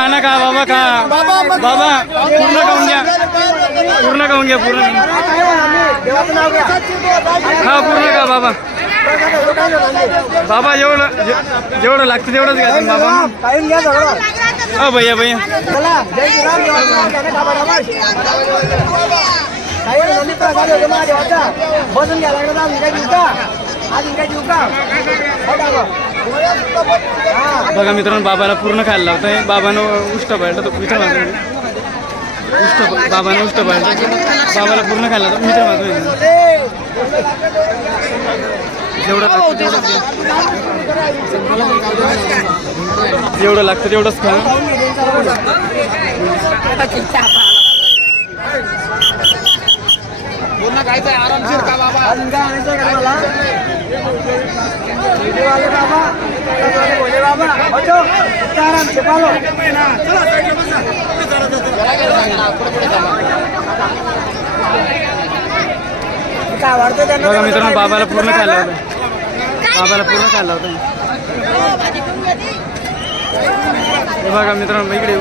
खाना का बाबा का बाबा पूर्ण खाऊन घ्या। पूर्ण खाऊन घ्या पूर्ण हा पूर्ण का बाबा। बाबा जेवढं जेवढं लागतं तेवढंच घ्या तुम्ही बाबा. टाइम हो भैया भैया. बसून घ्या लागलं आज अजून काही का बघा मित्रांनो बाबाला पूर्ण खायला लावतंय. बाबानं उष्ट पाळलं तर मित्र माझं उष्ट बाबानं उष्ट पाळलं. बाबाला पूर्ण खायला लावतं मित्र माझं जेवढं लागतं तेवढंच घ्या. जेवढं लागतं तेवढंच खा. आणायचं का बाबा. बघा मित्रांनो बाबाला पूर्ण खायला लावतं बाबाला पूर्ण खायला लावतं हे बघा मित्रांनो इकडे.